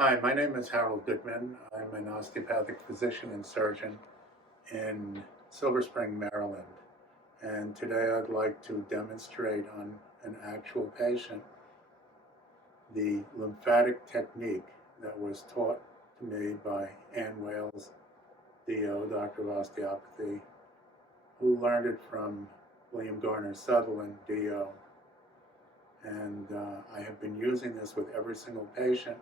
Hi, my name is Harold Goodman. I'm an osteopathic physician and surgeon in Silver Spring, Maryland. And today I'd like to demonstrate on an actual patient the lymphatic technique that was taught to me by Ann Wales, DO, Doctor of Osteopathy, who learned it from William Garner Sutherland, DO. And I have been using this with every single patient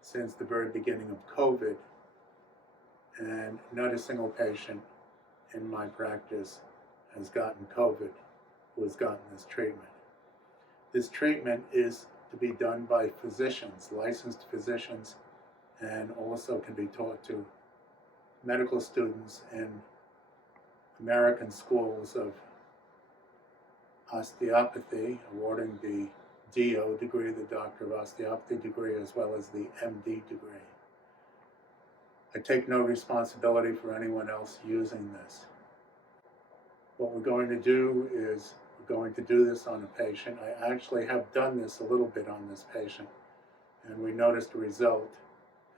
since the very beginning of COVID, and not a single patient in my practice has gotten COVID who has gotten this treatment. This treatment is to be done by physicians, licensed physicians, and also can be taught to medical students in American schools of osteopathy, awarding the DO degree, the Doctor of Osteopathy degree, as well as the MD degree. I take no responsibility for anyone else using this. What we're going to do is we're going to do this on a patient. I actually have done this a little bit on this patient, and we noticed a result.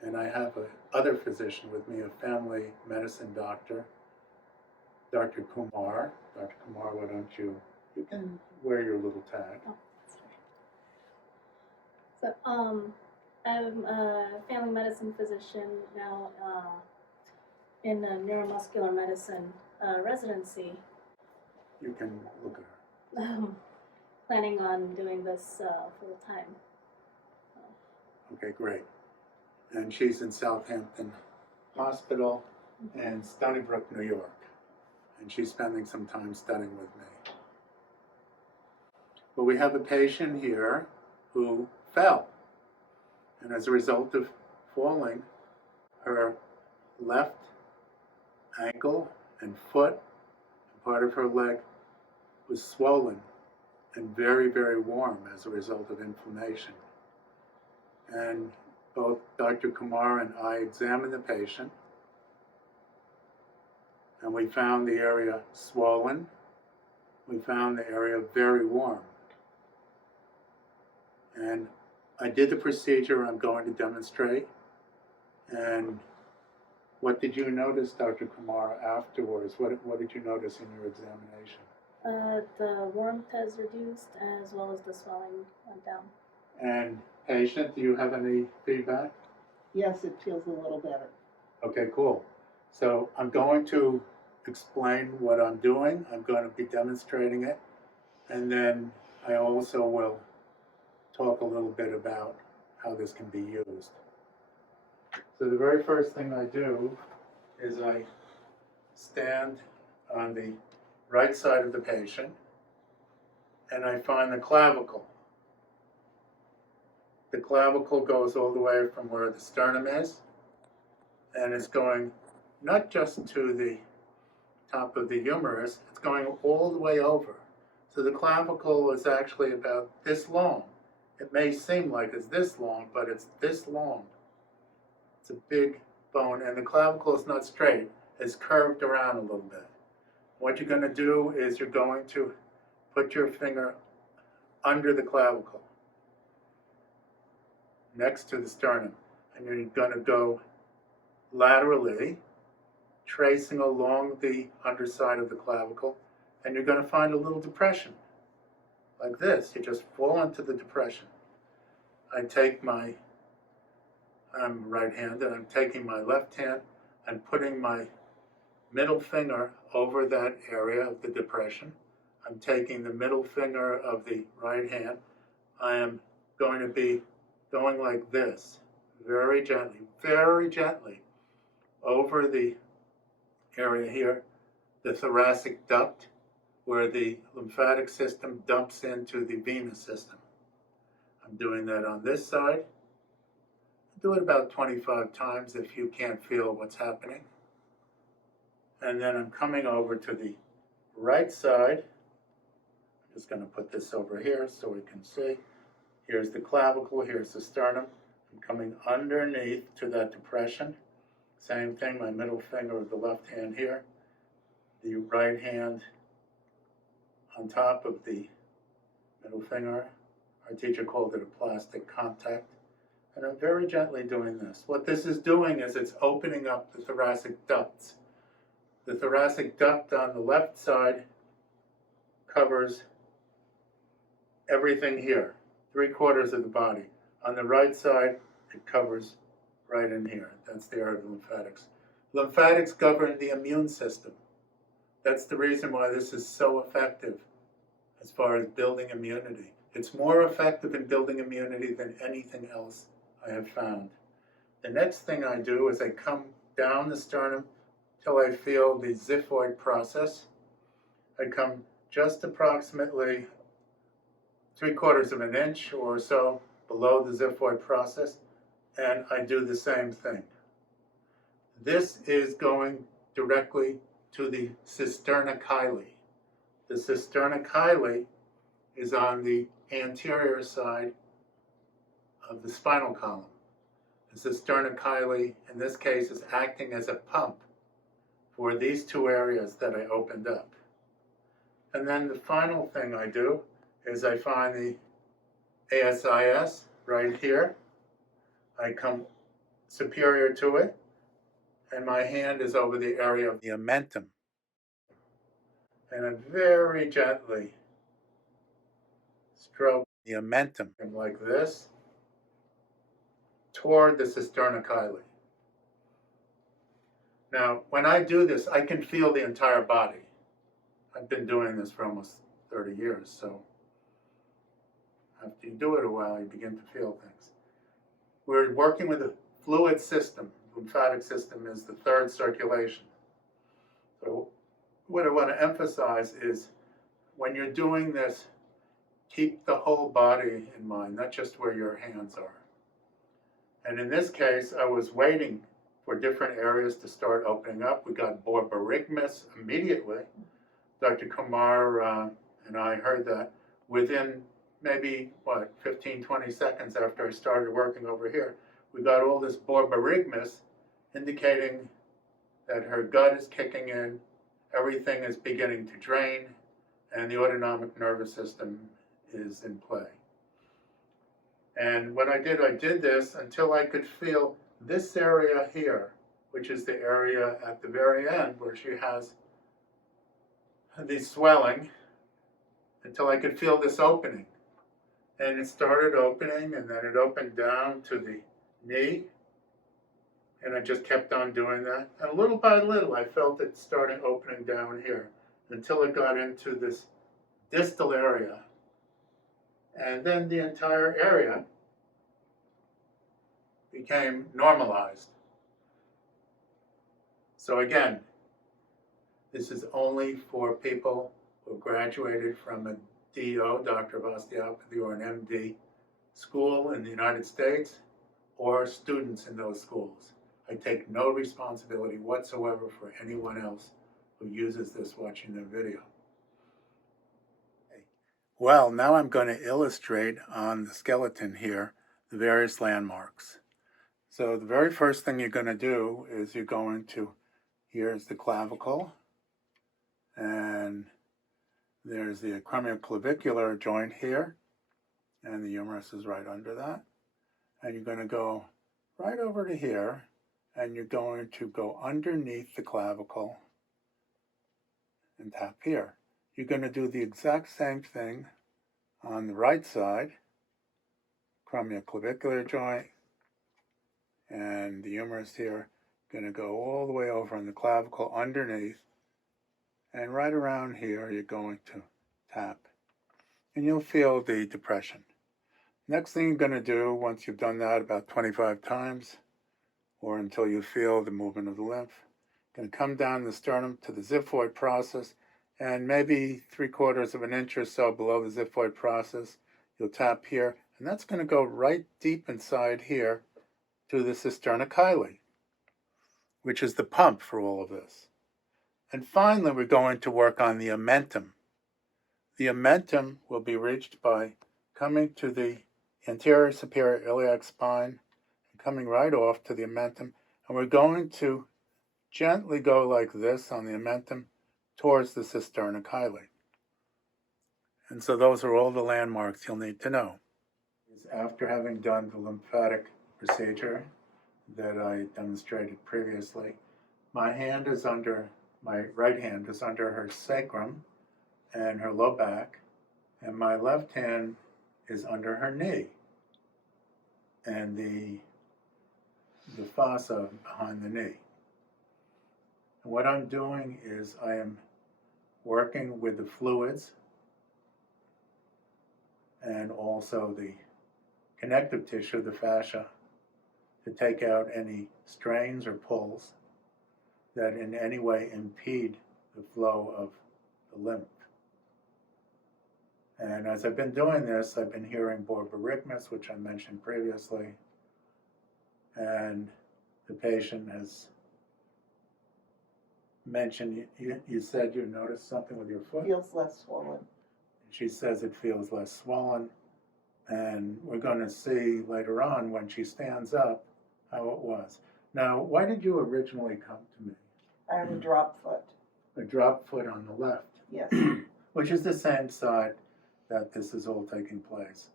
And I have another physician with me, a family medicine doctor, Dr. Kumar. Dr. Kumar, why don't you can wear your little tag. Oh, that's right. So, I'm a family medicine physician now in a neuromuscular medicine residency. You can look at her. Planning on doing this full time. Okay, great. And she's in Southampton Hospital in Stony Brook, New York. And she's spending some time studying with me. But we have a patient here who fell. And as a result of falling, her left ankle and foot and part of her leg was swollen and very, very warm as a result of inflammation. And both Dr. Kumar and I examined the patient, and we found the area swollen. We found the area very warm. And I did the procedure I'm going to demonstrate. And what did you notice, Dr. Kumar, afterwards? What did you notice in your examination? The warmth has reduced as well as the swelling went down. And patient, do you have any feedback? Yes, it feels a little better. Okay, cool. So I'm going to explain what I'm doing. I'm going to be demonstrating it. And then I also will talk a little bit about how this can be used. So the very first thing I do is I stand on the right side of the patient and I find the clavicle. The clavicle goes all the way from where the sternum is, and it's going not just to the top of the humerus, it's going all the way over. So the clavicle is actually about this long. It may seem like it's this long, but it's this long. It's a big bone, and the clavicle is not straight. It's curved around a little bit. What you're going to do is you're going to put your finger under the clavicle, next to the sternum, and you're going to go laterally, tracing along the underside of the clavicle, and you're going to find a little depression. Like this, you just fall into the depression. I take I'm right-handed, I'm taking my left hand, I'm putting my middle finger over that area of the depression. I'm taking the middle finger of the right hand. I am going to be going like this, very gently, over the area here, the thoracic duct, where the lymphatic system dumps into the venous system. I'm doing that on this side. Do it about 25 times if you can't feel what's happening. And then I'm coming over to the right side. I'm just going to put this over here so we can see. Here's the clavicle, here's the sternum. I'm coming underneath to that depression. Same thing, my middle finger of the left hand here. The right hand on top of the middle finger. Our teacher called it a plastic contact. And I'm very gently doing this. What this is doing is it's opening up the thoracic ducts. The thoracic duct on the left side covers everything here, 3/4 of the body. On the right side, it covers right in here. That's the area of the lymphatics. Lymphatics govern the immune system. That's the reason why this is so effective as far as building immunity. It's more effective in building immunity than anything else I have found. The next thing I do is I come down the sternum till I feel the xiphoid process. I come just approximately 3/4 of an inch or so below the xiphoid process, and I do the same thing. This is going directly to the cisterna chyli. The cisterna chyli is on the anterior side of the spinal column. The cisterna chyli, in this case, is acting as a pump for these two areas that I opened up. And then the final thing I do is I find the ASIS right here. I come superior to it, and my hand is over the area of the omentum. And I very gently stroke the omentum like this toward the cisterna chyli. Now, when I do this, I can feel the entire body. I've been doing this for almost 30 years, so after you do it a while, you begin to feel things. We're working with a fluid system. The lymphatic system is the third circulation. So what I want to emphasize is when you're doing this, keep the whole body in mind, not just where your hands are. And in this case, I was waiting for different areas to start opening up. We got borborygmus immediately. Dr. Kumar and I heard that within maybe, 15, 20 seconds after I started working over here. We got all this borborygmus indicating that her gut is kicking in, everything is beginning to drain, and the autonomic nervous system is in play. And what I did this until I could feel this area here, which is the area at the very end where she has the swelling, until I could feel this opening. And it started opening, and then it opened down to the knee, and I just kept on doing that. And little by little, I felt it starting opening down here until it got into this distal area. And then the entire area became normalized. So again, this is only for people who graduated from a DO, Doctor of Osteopathy, or an MD school in the United States, or students in those schools. I take no responsibility whatsoever for anyone else who uses this watching the video. Well, now I'm going to illustrate on the skeleton here the various landmarks. So the very first thing you're going to do is you're going to, here's the clavicle, and there's the acromioclavicular joint here, and the humerus is right under that. And you're going to go right over to here, and you're going to go underneath the clavicle and tap here. You're going to do the exact same thing on the right side, acromioclavicular joint, and the humerus here, going to go all the way over on the clavicle underneath, and right around here you're going to tap, and you'll feel the depression. Next thing you're going to do, once you've done that about 25 times, or until you feel the movement of the lymph, going to come down the sternum to the xiphoid process, and maybe 3/4 of an inch or so below the xiphoid process, you'll tap here, and that's going to go right deep inside here to the cisterna chyli, which is the pump for all of this. And finally, we're going to work on the omentum. The omentum will be reached by coming to the anterior superior iliac spine, and coming right off to the omentum, and we're going to gently go like this on the omentum towards the cisterna chyli. And so those are all the landmarks you'll need to know. After having done the lymphatic procedure that I demonstrated previously. My right hand is under her sacrum and her low back, and my left hand is under her knee and the fossa behind the knee. And what I'm doing is I am working with the fluids and also the connective tissue, the fascia, to take out any strains or pulls that in any way impede the flow of the lymph. And as I've been doing this, I've been hearing borborygmus, which I mentioned previously, and the patient has mentioned, you said you noticed something with your foot? Feels less swollen. She says it feels less swollen, and we're going to see later on when she stands up how it was. Now, why did you originally come to me? I have a drop foot. A drop foot on the left, Yes. which is the same side that this is all taking place.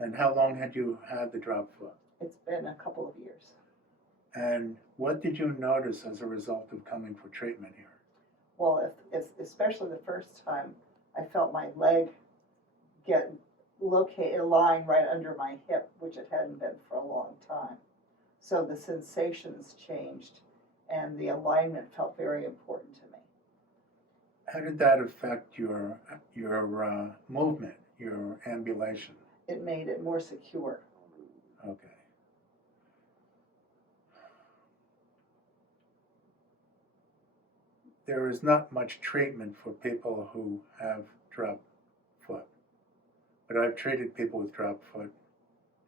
And how long had you had the drop foot? It's been a couple of years. And what did you notice as a result of coming for treatment here? Well, if especially the first time, I felt my leg get a line right under my hip, which it hadn't been for a long time. So the sensations changed, and the alignment felt very important to me. How did that affect your movement, your ambulation? It made it more secure. Okay. There is not much treatment for people who have drop foot, but I've treated people with drop foot,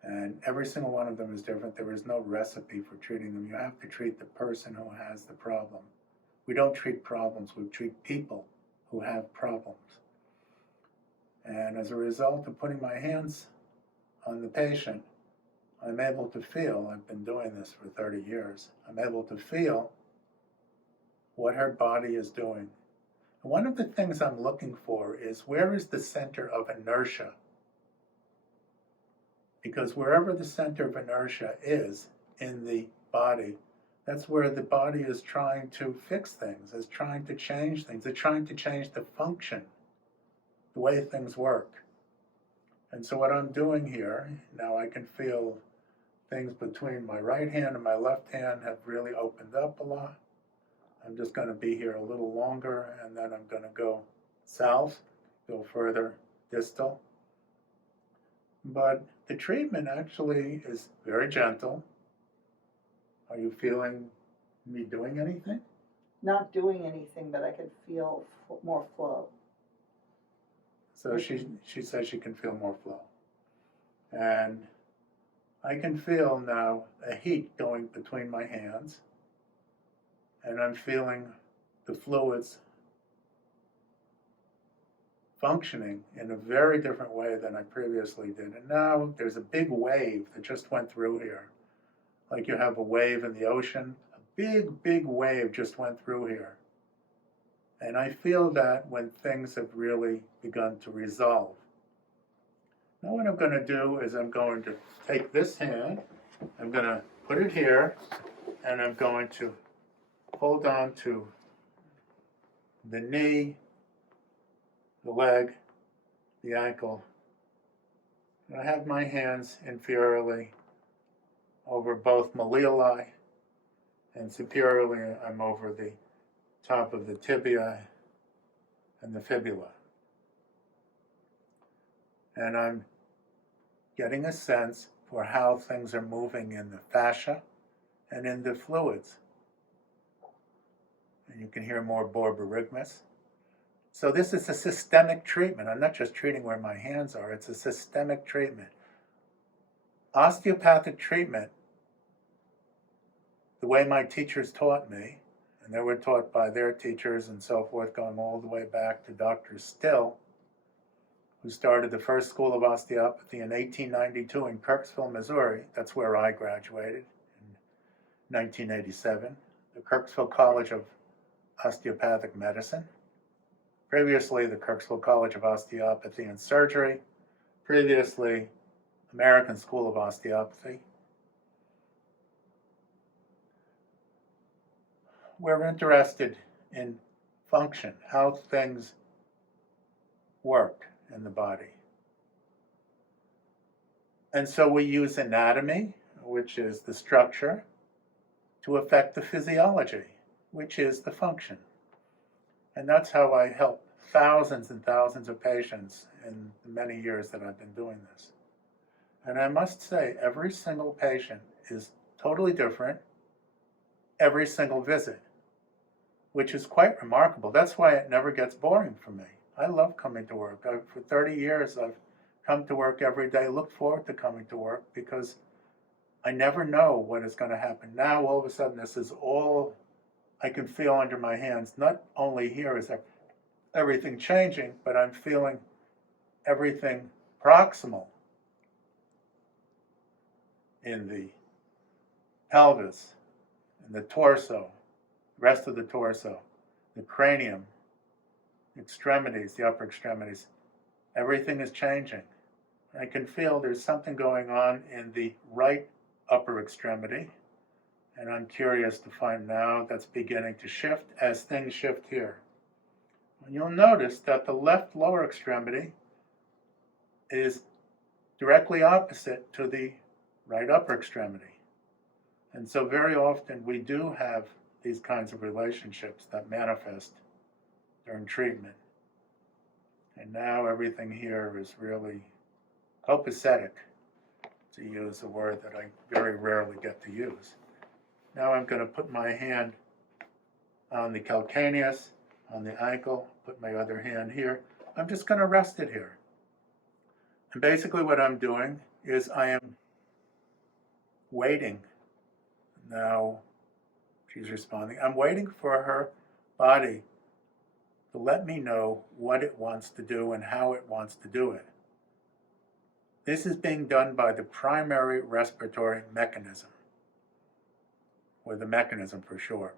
and every single one of them is different. There is no recipe for treating them. You have to treat the person who has the problem. We don't treat problems, we treat people who have problems. And as a result of putting my hands on the patient, I'm able to feel, I've been doing this for 30 years, I'm able to feel what her body is doing. And one of the things I'm looking for is where is the center of inertia? Because wherever the center of inertia is in the body, that's where the body is trying to fix things, is trying to change things, it's trying to change the function, the way things work. And so what I'm doing here, now I can feel things between my right hand and my left hand have really opened up a lot. I'm just going to be here a little longer, and then I'm going to go south, go further distal. But the treatment actually is very gentle. Are you feeling me doing anything? Not doing anything, but I could feel more flow. So she says she can feel more flow. And I can feel now a heat going between my hands, and I'm feeling the fluids functioning in a very different way than I previously did. And now there's a big wave that just went through here. Like you have a wave in the ocean, a big, big wave just went through here. And I feel that when things have really begun to resolve. Now what I'm going to do is I'm going to take this hand, I'm going to put it here, and I'm going to hold on to the knee, the leg, the ankle. And I have my hands inferiorly over both malleoli, and superiorly I'm over the top of the tibia and the fibula. And I'm getting a sense for how things are moving in the fascia and in the fluids. And you can hear more borborygmus. So this is a systemic treatment. I'm not just treating where my hands are, it's a systemic treatment. Osteopathic treatment, the way my teachers taught me, and they were taught by their teachers and so forth, going all the way back to Dr. Still, who started the first school of osteopathy in 1892 in Kirksville, Missouri. That's where I graduated in 1987. The Kirksville College of Osteopathic Medicine. Previously, the Kirksville College of Osteopathy and Surgery. Previously, American School of Osteopathy. we're interested in function, how things work in the body. And so we use anatomy, which is the structure, to affect the physiology, which is the function. And that's how I help thousands and thousands of patients in the many years that I've been doing this. And I must say, every single patient is totally different every single visit, which is quite remarkable. That's why it never gets boring for me. I love coming to work. For 30 years, I've come to work every day, look forward to coming to work, because I never know what is going to happen. Now, all of a sudden, this is all I can feel under my hands. Not only here is everything changing, but I'm feeling everything proximal in the pelvis, in the torso, rest of the torso, the cranium, extremities, the upper extremities. Everything is changing. I can feel there's something going on in the right upper extremity, and I'm curious to find now that's beginning to shift as things shift here. And you'll notice that the left lower extremity is directly opposite to the right upper extremity. And so very often we do have these kinds of relationships that manifest during treatment. And now everything here is really copacetic, to use a word that I very rarely get to use. Now I'm going to put my hand on the calcaneus, on the ankle, put my other hand here. I'm just going to rest it here. And basically what I'm doing is I am waiting. Now she's responding. I'm waiting for her body to let me know what it wants to do and how it wants to do it. This is being done by the primary respiratory mechanism, or the mechanism for short.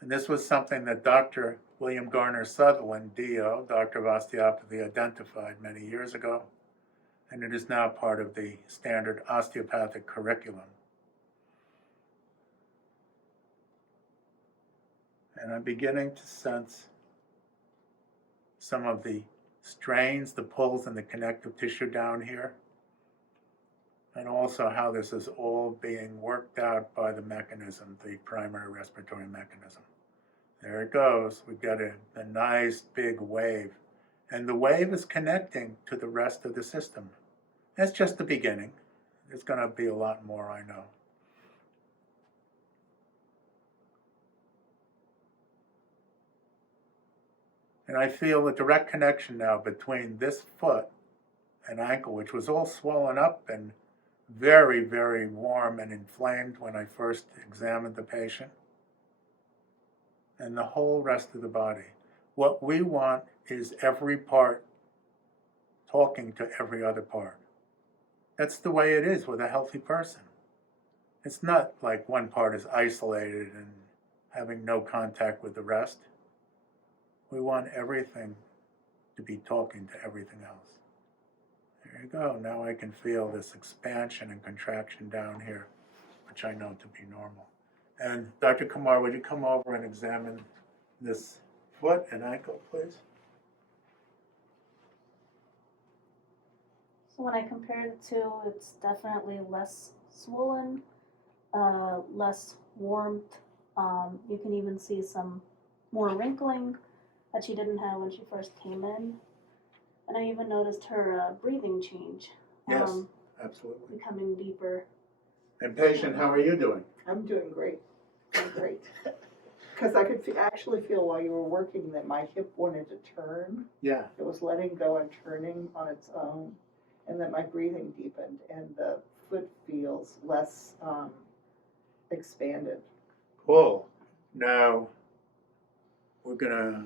And this was something that Dr. William Garner Sutherland, DO, Doctor of Osteopathy, identified many years ago, and it is now part of the standard osteopathic curriculum. And I'm beginning to sense some of the strains, the pulls in the connective tissue down here, and also how this is all being worked out by the mechanism, the primary respiratory mechanism. There it goes. We get a nice big wave, and the wave is connecting to the rest of the system. That's just the beginning. There's going to be a lot more, I know. And I feel a direct connection now between this foot and ankle, which was all swollen up and very, very warm and inflamed when I first examined the patient, and the whole rest of the body. What we want is every part talking to every other part. That's the way it is with a healthy person. It's not like one part is isolated and having no contact with the rest. We want everything to be talking to everything else. There you go. Now I can feel this expansion and contraction down here, which I know to be normal. And Dr. Kumar, would you come over and examine this foot and ankle, please? So when I compare the two, it's definitely less swollen, less warmth. You can even see some more wrinkling that she didn't have when she first came in. And I even noticed her breathing change. Yes, absolutely. Becoming deeper. And patient, how are you doing? I'm doing great. I'm great. Because I could actually feel while you were working that my hip wanted to turn. Yeah. It was letting go and turning on its own, and that my breathing deepened, and the foot feels less expanded. Cool. Now, we're going to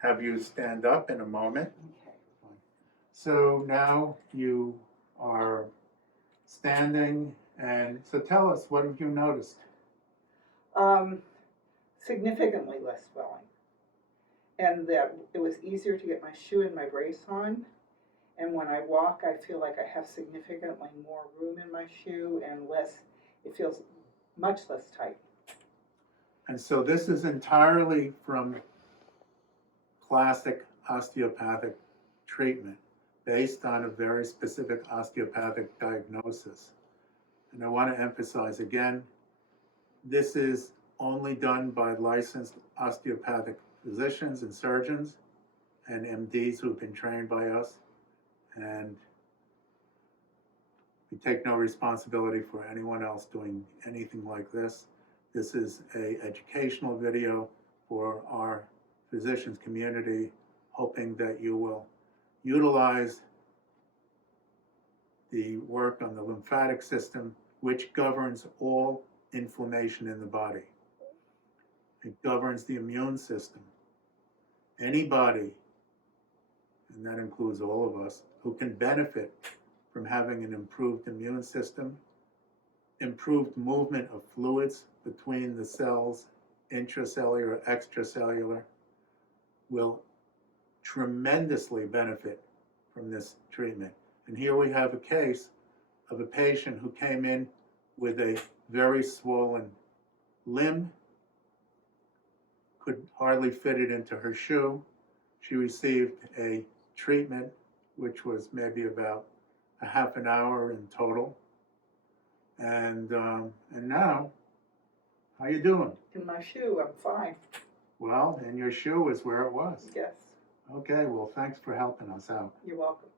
have you stand up in a moment. Okay. So now you are standing, and so tell us, what have you noticed? Significantly less swelling, and that it was easier to get my shoe and my brace on. And when I walk, I feel like I have significantly more room in my shoe and less. It feels much less tight. And so this is entirely from classic osteopathic treatment based on a very specific osteopathic diagnosis. And I want to emphasize again, this is only done by licensed osteopathic physicians and surgeons and MDs who've been trained by us. And we take no responsibility for anyone else doing anything like this. This is an educational video for our physicians community, hoping that you will utilize the work on the lymphatic system, which governs all inflammation in the body. It governs the immune system. Anybody, and that includes all of us, who can benefit from having an improved immune system, improved movement of fluids between the cells, intracellular, extracellular, will tremendously benefit from this treatment. And here we have a case of a patient who came in with a very swollen limb, could hardly fit it into her shoe. She received a treatment which was maybe about a half an hour in total. And now, how you doing? In my shoe, I'm fine. Well, and your shoe is where it was. Yes, Okay, well, thanks for helping us out. you're welcome.